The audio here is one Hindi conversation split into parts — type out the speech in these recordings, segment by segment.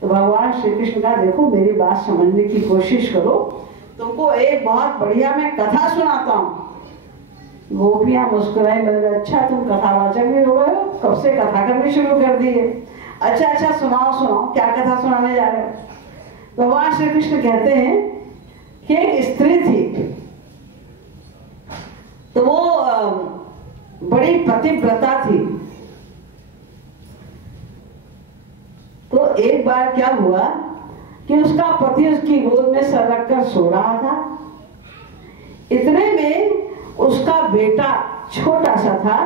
तो भगवान श्री कृष्ण का देखो मेरी बात समझने की कोशिश करो, तुमको एक बहुत बढ़िया मैं कथा सुनाता हूँ। गोपियां मुस्कुराई, बोले अच्छा तुम कथावाचक भी हो गए हो, कब से कथा करनी शुरू कर दी है। अच्छा अच्छा सुनाओ सुनाओ, क्या कथा सुनाने जा रहे हो। भगवान श्री कृष्ण कहते हैं कि एक स्त्री थी, तो वो बड़ी पतिव्रता थी। तो एक बार क्या हुआ कि उसका पति उसकी गोद में सर रखकर सो रहा था। इतने में उसका बेटा छोटा सा था,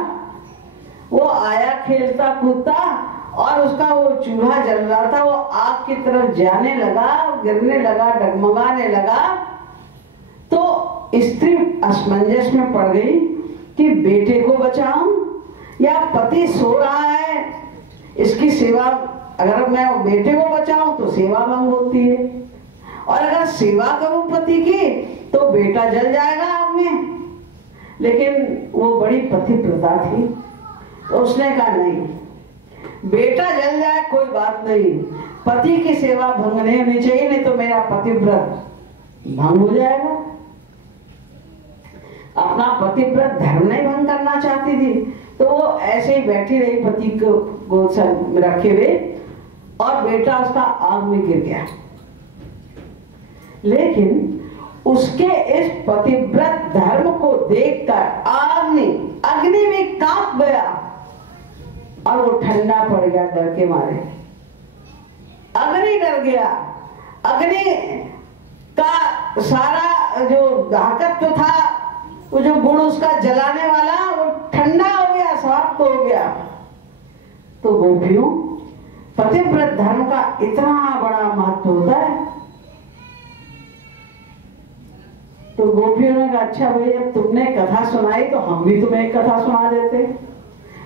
वो आया खेलता कूदता और उसका वो चूल्हा जल रहा था, वो आग की तरफ जाने लगा, गिरने लगा, डगमगाने लगा। तो स्त्री असमंजस में पड़ गई कि बेटे को बचाऊं या पति सो रहा है इसकी सेवा। अगर मैं बेटे को बचाऊं तो सेवा भंग होती है, और अगर सेवा करूं पति की तो बेटा जल जाएगा आग में। लेकिन वो बड़ी पतिव्रता थी, तो उसने कहा नहीं, बेटा जल जाए कोई बात नहीं, पति की सेवा भंग नहीं होनी चाहिए, नहीं तो मेरा पतिव्रत भंग हो जाएगा। अपना पतिव्रत धर्म नहीं भंग करना चाहती थी, तो वो ऐसे ही बैठी रही पति को गोद में रखे हुए, और बेटा उसका आग में गिर गया। लेकिन उसके इस पतिव्रत धर्म को देखकर अग्नि में कांप गया और वो ठंडा पड़ गया डर के मारे। अग्नि डर गया, अग्नि का सारा जो ताकत था, वो जो गुण उसका जलाने वाला, वो ठंडा हो गया, समाप्त हो गया। तो गोपियों, पतिव्रत धर्म का इतना बड़ा महत्व होता है। तो गोपियों ने कहा अच्छा भाई, अब तुमने कथा सुनाई तो हम भी तुम्हें एक कथा सुना देते।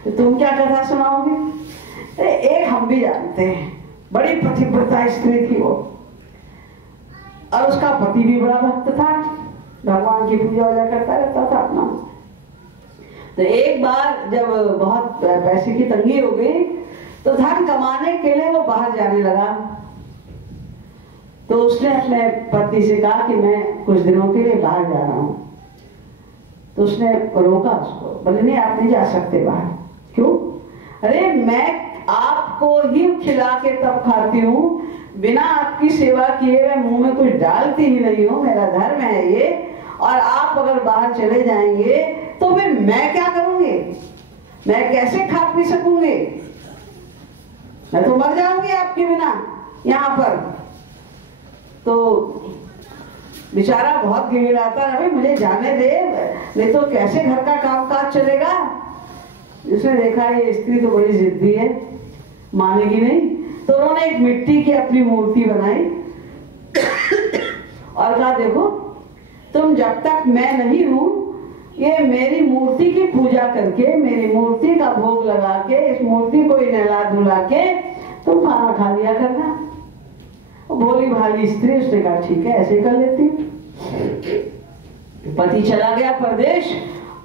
तो तुम क्या कथा सुनाओगे? एक हम भी जानते हैं, बड़ी पतिव्रता स्त्री थी वो, और उसका पति भी बड़ा भक्त था, भगवान की पूजा वूजा करता रहता था अपना। तो एक बार जब बहुत पैसे की तंगी हो गई, तो धन कमाने के लिए वो बाहर जाने लगा। तो उसने अपने पति से कहा कि मैं कुछ दिनों के लिए बाहर जा रहा हूं। तो उसने रोका उसको, बोले नहीं आप नहीं जा सकते बाहर। क्यों? अरे मैं आपको ही खिला के तब खाती हूँ, बिना आपकी सेवा किए मैं मुंह में कुछ डालती ही नहीं हूँ, मेरा धर्म है ये। और आप अगर बाहर चले जाएंगे तो फिर मैं क्या करूंगी? मैं कैसे खा पी सकूंगी? मैं तो मर जाऊंगी आपके बिना यहाँ पर। तो बेचारा बहुत गिड़गिड़ाता रहा, मुझे जाने दे, नहीं तो कैसे घर का कामकाज चलेगा। उसने देखा ये स्त्री तो बड़ी जिद्दी है, मानेगी नहीं। तो उन्होंने एक मिट्टी की अपनी मूर्ति बनाई और कहा देखो तुम जब तक मैं नहीं हूं, ये मेरी मूर्ति की पूजा करके, मेरी मूर्ति का भोग लगा के, इस मूर्ति को नहला धुला के तुम खाना खा लिया करना। भोली भाली स्त्री, उसने कहा ठीक है ऐसे कर लेती। पति चला गया परदेश,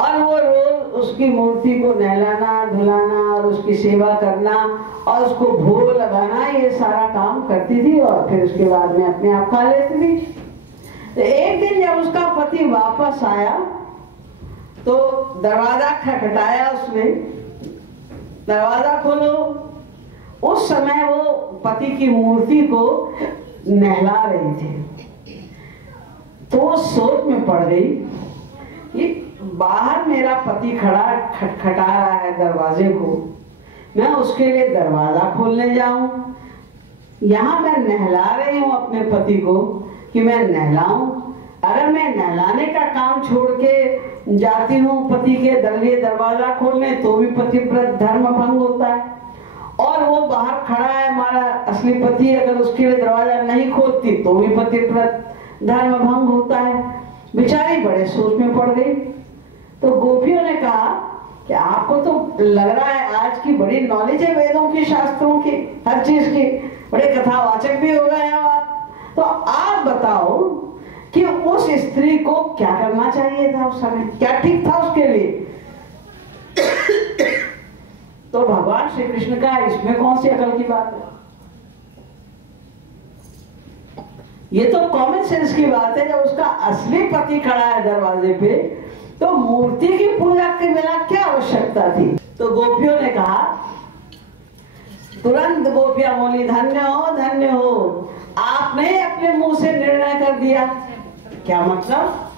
और वो रोज उसकी मूर्ति को नहलाना धुलाना और उसकी सेवा करना और उसको भोग लगाना, ये सारा काम करती थी, और फिर उसके बाद में अपने आप खा लेती थी। तो एक दिन जब उसका पति वापस आया तो दरवाजा खटखटाया उसने, दरवाजा खोलो। उस समय वो पति की मूर्ति को नहला रही थी। तो वो सोच में पड़ गई कि बाहर मेरा पति खड़ा खटखटा रहा है दरवाजे को, मैं उसके लिए दरवाजा खोलने जाऊं, यहाँ मैं नहला रही हूं अपने पति को कि मैं नहलाऊं। अगर मैं नहलाने का काम छोड़ के जाती हूँ पति के लिए दरवाजा खोलने, तो भी पतिव्रत धर्म भंग होता है। और वो बाहर खड़ा है हमारा असली पति, अगर उसके लिए दरवाजा नहीं खोलती तो भी पतिव्रत धर्म भंग होता है। बेचारी बड़े सोच में पड़ गई। तो गोपियों ने कहा कि आपको तो लग रहा है आज की बड़ी नॉलेज है वेदों की, शास्त्रों की, हर चीज की, बड़े कथावाचक भी हो गए हैं आप। तो आप बताओ कि उस स्त्री को क्या करना चाहिए था उस समय, क्या ठीक था उसके लिए? तो भगवान श्री कृष्ण का इसमें कौन सी अकल की बात है? ये तो कॉमन सेंस की बात है। जब उसका असली पति खड़ा है दरवाजे पे, तो मूर्ति की पूजा के बिना क्या आवश्यकता थी? तो गोपियों ने कहा, तुरंत गोपियां बोली, धन्य हो, आपने अपने मुंह से निर्णय कर दिया। क्या मतलब?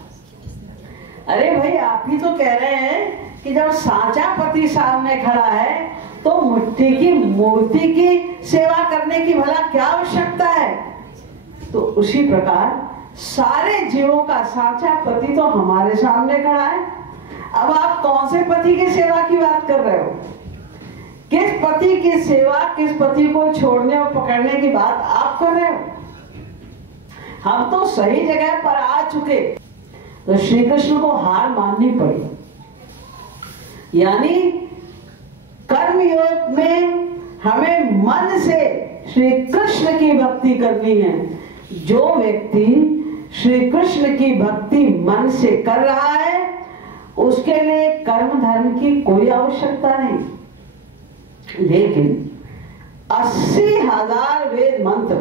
अरे भाई, आप ही तो कह रहे हैं कि जब साचा पति सामने खड़ा है तो मिट्टी की मूर्ति की सेवा करने की भला क्या आवश्यकता है? तो उसी प्रकार सारे जीवों का साचा पति तो हमारे सामने खड़ा है। अब आप कौन से पति की सेवा की बात कर रहे हो? किस पति की सेवा, किस पति को छोड़ने और पकड़ने की बात आप कर रहे हो? हम तो सही जगह पर आ चुके। तो श्री कृष्ण को हार माननी पड़ी। यानी कर्म योग में हमें मन से श्री कृष्ण की भक्ति करनी है। जो व्यक्ति श्री कृष्ण की भक्ति मन से कर रहा है, उसके लिए कर्म धर्म की कोई आवश्यकता नहीं। लेकिन 80,000 वेद मंत्र,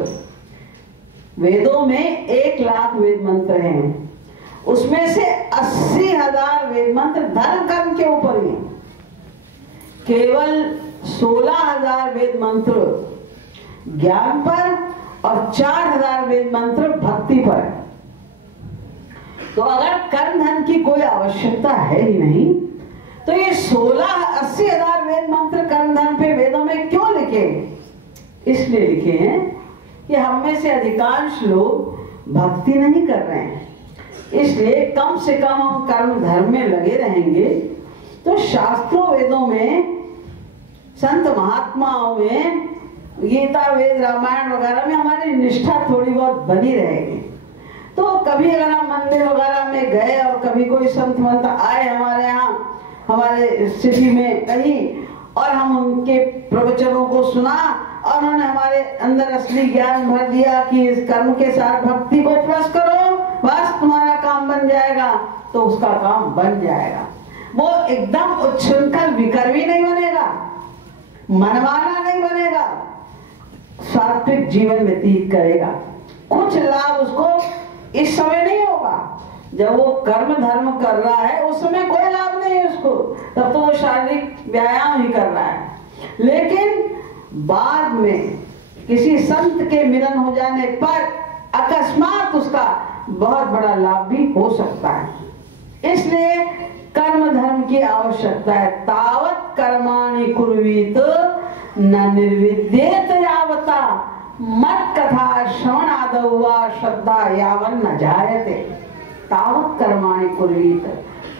वेदों में 1,00,000 वेद मंत्र हैं, उसमें से 80,000 वेद मंत्र धर्म कर्म के ऊपर ही, केवल 16,000 वेद मंत्र ज्ञान पर और 4,000 वेद मंत्र भक्ति पर। तो अगर कर्म धन की कोई आवश्यकता है ही नहीं, तो ये 80,000 वेद मंत्र कर्म धन पे वेदों में क्यों लिखे? इसलिए लिखे हैं कि हम में से अधिकांश लोग भक्ति नहीं कर रहे हैं। इसलिए कम से कम हम कर्म धर्म में लगे रहेंगे तो शास्त्रों वेदों में, संत महात्माओं में, गीता वेद रामायण वगैरह में हमारी निष्ठा थोड़ी बहुत बनी रहेगी। तो कभी अगर हम मंदिर वगैरह में गए और कभी कोई संत मंत आए हमारे यहाँ, हमारे सिटी में कहीं, और हम उनके प्रवचनों को सुना और उन्होंने हमारे अंदर असली ज्ञान भर दिया कि इस कर्म के साथ भक्ति को प्लस करो, बस तुम्हारा काम बन जाएगा, तो उसका काम बन जाएगा। वो एकदम उच्छृंखल विकर्मी नहीं बनेगा, मनमाना नहीं बनेगा, सात्विक जीवन व्यतीत करेगा। कुछ लाभ उसको इस समय नहीं होगा, जब वो कर्म धर्म कर रहा है उस समय कोई लाभ नहीं है उसको, तब तो वो शारीरिक व्यायाम ही कर रहा है। लेकिन बाद में किसी संत के मिलन हो जाने पर अकस्मात उसका बहुत बड़ा लाभ भी हो सकता है। इसलिए कर्म धर्म की आवश्यकता है। तावत कर्माणि कुर्वीत न निर्विद्येत यावता मत कथा श्रवणादौ वा श्रद्धा यावन न जायते। तावत कर्माणि कुर्वीत,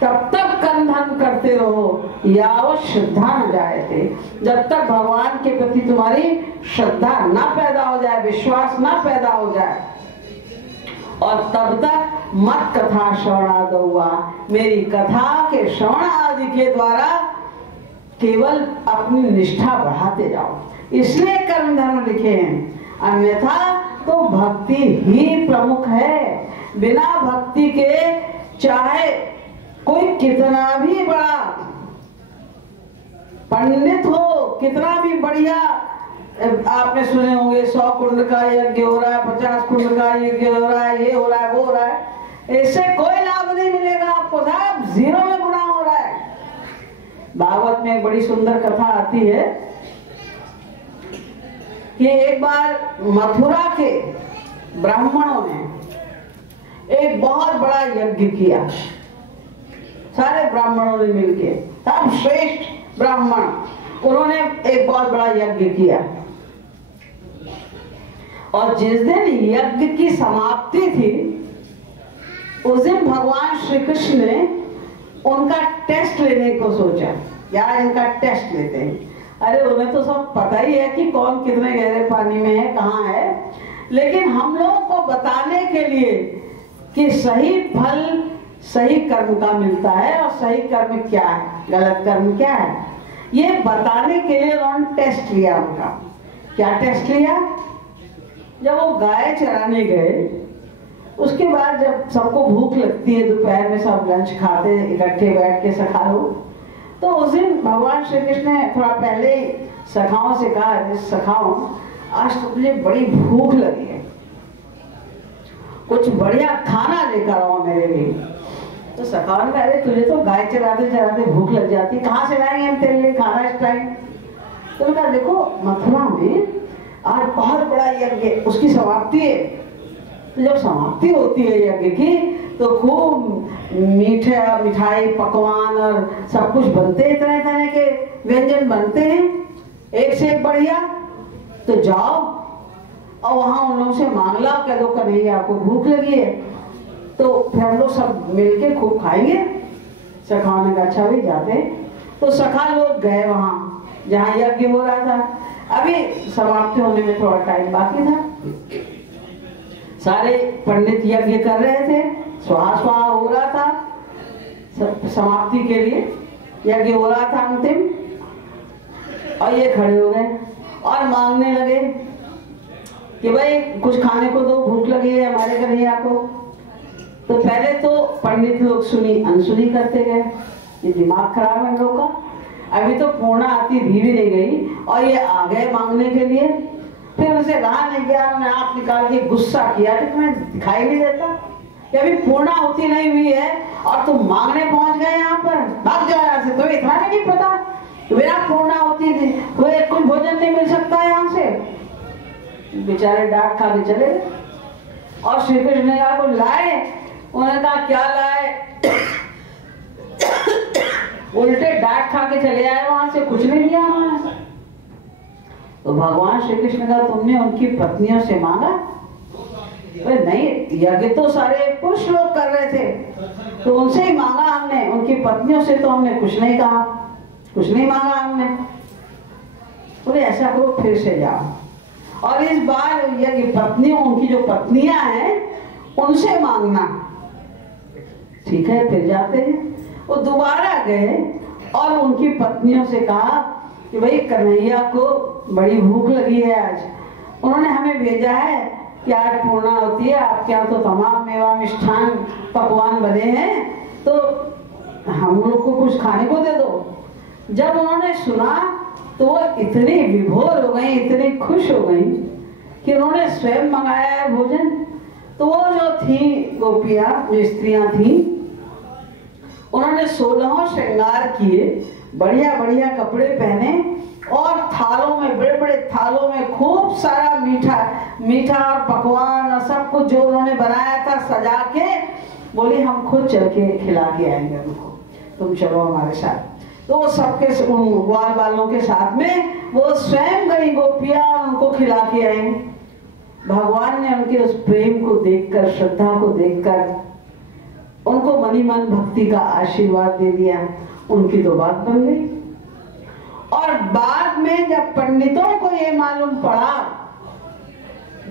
तब तक कर्म धर्म करते रहो, यावत श्रद्धा न जायते, जब तक भगवान के प्रति तुम्हारी श्रद्धा ना पैदा हो जाए, विश्वास ना पैदा हो जाए। और तब तक मत कथा श्रवणादौ वा, मेरी कथा के श्रवण आदि के द्वारा केवल अपनी निष्ठा बढ़ाते जाओ। इसलिए कर्म धर्म लिखे हैं, अन्यथा तो भक्ति ही प्रमुख है। बिना भक्ति के चाहे कोई कितना भी बड़ा पंडित हो, कितना भी बढ़िया, आपने सुने होंगे 100 कुंड का यज्ञ हो रहा है, 50 कुंड का यज्ञ हो रहा है, ये हो रहा है, वो हो रहा है, इससे कोई लाभ नहीं मिलेगा आपको, साहब जीरो में गुना हो रहा है। भागवत में एक बड़ी सुंदर कथा आती है कि एक बार मथुरा के ब्राह्मणों ने एक बहुत बड़ा यज्ञ किया, सारे ब्राह्मणों ने मिलके, सब श्रेष्ठ ब्राह्मण, उन्होंने एक बहुत बड़ा यज्ञ किया। और जिस दिन यज्ञ की समाप्ति थी, उस दिन भगवान श्री कृष्ण ने उनका टेस्ट लेने को सोचा, यार इनका टेस्ट लेते हैं। अरे उन्हें तो सब पता ही है कि कौन कितने गहरे पानी में है, कहाँ है, लेकिन हम लोगों को बताने के लिए कि सही फल सही कर्म का मिलता है और सही कर्म क्या है, गलत कर्म क्या है, ये बताने के लिए उन्होंने टेस्ट लिया उनका। क्या टेस्ट लिया? जब वो गाय चराने गए, उसके बाद जब सबको भूख लगती है, दोपहर में सब लंच खाते इकट्ठे बैठ के सखा लोग, तो उस दिन भगवान श्री कृष्ण ने थोड़ा पहले सखाओं से कहा, सखाओ आज तो मुझे बड़ी भूख लगी है, कुछ बढ़िया खाना लेकर आओ मेरे लिए। तो सखा ने कहा अरे तुझे तो गाय चराते चराते भूख लग जाती, कहाँ से लाएंगे हम तेरे लिए खाना इस टाइम। तो कहा देखो मथुरा में आज बहुत बड़ा यज्ञ, उसकी समाप्ति है। तो जब समाप्ति होती है यज्ञ की तो खूब मिठाई पकवान और सब कुछ बनते हैं, तरह तरह के व्यंजन बनते हैं, एक से एक बढ़िया। तो जाओ और वहां उन लोगों से मांग लाओ, कह दो कन्हैया आपको भूख लगी है, तो फिर हम लोग सब मिलके खूब खाएंगे। सखा ने कहा अच्छा भी जाते। तो सखा लोग गए वहां जहाँ यज्ञ हो रहा था। अभी समाप्ति होने में थोड़ा टाइम बाकी था। सारे पंडित यज्ञ कर रहे थे, स्वाहा स्वाहा हो रहा था, समाप्ति के लिए यज्ञ हो रहा था अंतिम। और ये खड़े हो गए और मांगने लगे कि भाई कुछ खाने को दो, भूख लगी है हमारे कन्हैया को। तो पहले तो पंडित लोग सुनी अनसुनी करते गए, ये दिमाग खराब है इन लोगों का। अभी तो पूर्णा आती धी भी नहीं गई और ये आ गए मांगने के लिए। फिर उसे रहा नहीं गया, उन्होंने आंख निकाल के गुस्सा किया कि तुम्हें दिखाई नहीं देता कि अभी पूर्णा होती नहीं हुई है और तुम मांगने पहुंच गए यहाँ पर, भाग जाओ यहाँ से। तुम्हें इतना नहीं पता बिना पूर्णा होती थी कोई कुछ भोजन नहीं मिल सकता यहाँ से। बेचारे डांट खा के चले गए। और श्री कृष्ण ने कहा कुछ लाए? उन्होंने कहा क्या लाए? उल्टे डांट खा के चले आए वहां से, कुछ नहीं लिया उन्होंने। तो भगवान श्री कृष्ण का तुमने उनकी पत्नियों से मांगा? नहीं, यज्ञ तो सारे पुरुष लोग कर रहे थे तो उनसे ही मांगा हमने, उनकी पत्नियों से तो हमने कुछ नहीं कहा, कुछ नहीं मांगा हमने। बोले ऐसा करो फिर से जाओ और इस बार यज्ञ पत्नियों, उनकी जो पत्नियां हैं उनसे मांगना। ठीक है, फिर जाते हैं। वो दोबारा गए और उनकी पत्नियों से कहा कि भाई कन्हैया को बड़ी भूख लगी है आज, उन्होंने हमें भेजा है कि आज पूर्णा होती है, आपके यहाँ तो तमाम मेवा मिष्ठान पकवान बने हैं, तो हम लोग को कुछ खाने को दे दो। जब उन्होंने सुना तो वो इतनी विभोर हो गई, इतनी खुश हो गई कि उन्होंने स्वयं मंगाया है भोजन। तो वो जो थी गोपियां, जो स्त्रियां थी, उन्होंने 16 श्रृंगार किए, बढ़िया बढ़िया कपड़े पहने और थालों में, बड़े बड़े थालों में खूब सारा मीठा और पकवान और सब कुछ जो उन्होंने बनाया था सजा के बोले हम खुद चल के खिला के आएंगे उनको, तुम चलो हमारे साथ। तो वो सबके ग्वाल वालों के साथ में वो स्वयं गई गोपियां और उनको खिला के आई। भगवान ने उनके उस प्रेम को देखकर, श्रद्धा को देखकर उनको मनी मन भक्ति का आशीर्वाद दे दिया। उनकी तो बात बन गई। और बाद में जब पंडितों को ये मालूम पड़ा,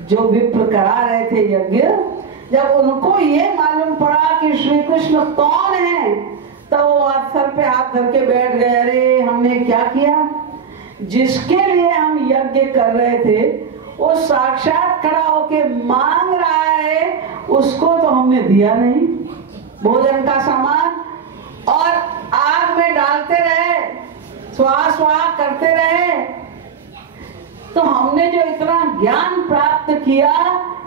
जो विप्र करा रहे थे यज्ञ, जब उनको ये मालूम पड़ा कि श्री कृष्ण कौन है, तो वो सर पे हाथ धर के बैठ गए, अरे हमने क्या किया? जिसके लिए हम यज्ञ कर रहे थे वो साक्षात खड़ा होके मांग रहा है, उसको तो हमने दिया नहीं भोजन का सामान, और आग में डालते रहे, स्वाहा स्वाहा करते रहे। तो हमने जो इतना ज्ञान प्राप्त किया,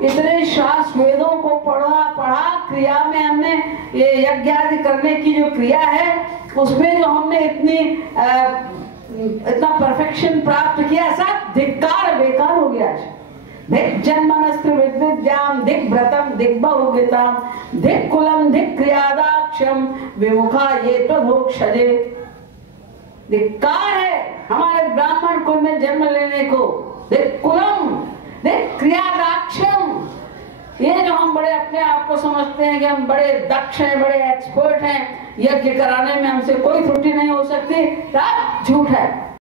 इतने शास्त्र वेदों को पढ़ा, क्रिया में हमने ये यज्ञ आदि करने की जो क्रिया है उसमें जो हमने इतना परफेक्शन प्राप्त किया, सब धिक्कार बेकार हो गया। धिक जन्मनस्त्र विद्याम, धिक व्रतम, धिक बहुगीतम, धिक कुलम, धिक क्रियादाक्षम, विमुखा ये तो भोक्षजे। धिक्कार है हमारे ब्राह्मण कुल में जन्म लेने को। धिक कुलम, धिक क्रियादाक्षम। ये जो हम बड़े अपने आप को समझते हैं कि हम बड़े दक्ष हैं, बड़े एक्सपर्ट हैं, यज्ञ कराने में हमसे कोई त्रुटि नहीं हो सकती, सब झूठ है।